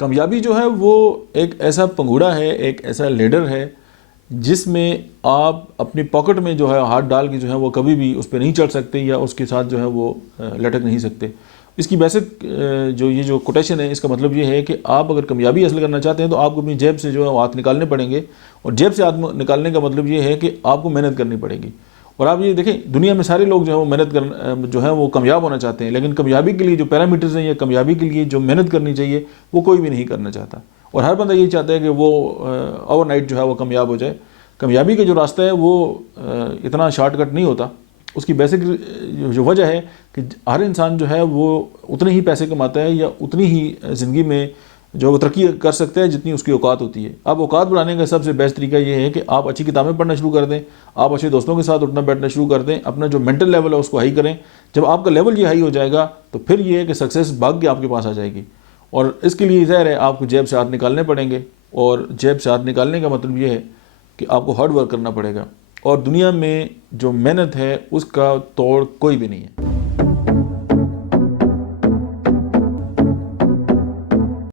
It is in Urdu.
کامیابی جو ہے وہ ایک ایسا پنگوڑا ہے، ایک ایسا لیڈر ہے جس میں آپ اپنی پاکٹ میں جو ہے ہاتھ ڈال کے جو ہے وہ کبھی بھی اس پہ نہیں چڑھ سکتے یا اس کے ساتھ جو ہے وہ لٹک نہیں سکتے۔ اس کی بیسک یہ جو کوٹیشن ہے، اس کا مطلب یہ ہے کہ آپ اگر کامیابی حاصل کرنا چاہتے ہیں تو آپ کو اپنی جیب سے جو ہے ہاتھ نکالنے پڑیں گے، اور جیب سے ہاتھ نکالنے کا مطلب یہ ہے کہ آپ کو محنت کرنی پڑے گی۔ اور آپ یہ دیکھیں دنیا میں سارے لوگ جو ہے وہ محنت جو ہے وہ کامیاب ہونا چاہتے ہیں، لیکن کامیابی کے لیے جو پیرامیٹرز ہیں یا کامیابی کے لیے جو محنت کرنی چاہیے وہ کوئی بھی نہیں کرنا چاہتا، اور ہر بندہ یہی چاہتا ہے کہ وہ اوور نائٹ جو ہے وہ کامیاب ہو جائے۔ کامیابی کا جو راستہ ہے وہ اتنا شارٹ کٹ نہیں ہوتا۔ اس کی بیسک جو وجہ ہے کہ ہر انسان جو ہے وہ اتنے ہی پیسے کماتا ہے یا اتنی ہی زندگی میں جو وہ ترقی کر سکتا ہے جتنی اس کی اوقات ہوتی ہے۔ اب اوقات بڑھانے کا سب سے بیسٹ طریقہ یہ ہے کہ آپ اچھی کتابیں پڑھنا شروع کر دیں، آپ اچھے دوستوں کے ساتھ اٹھنا بیٹھنا شروع کر دیں، اپنا جو مینٹل لیول ہے اس کو ہائی کریں۔ جب آپ کا لیول یہ ہائی ہو جائے گا تو پھر یہ ہے کہ سکسیس بھاگ کے آپ کے پاس آ جائے گی، اور اس کے لیے ظاہر ہے آپ کو جیب سے ہاتھ نکالنے پڑیں گے، اور جیب سے ہاتھ نکالنے کا مطلب یہ ہے کہ آپ کو ہارڈ ورک کرنا پڑے گا، اور دنیا میں جو محنت ہے اس کا توڑ کوئی بھی نہیں ہے۔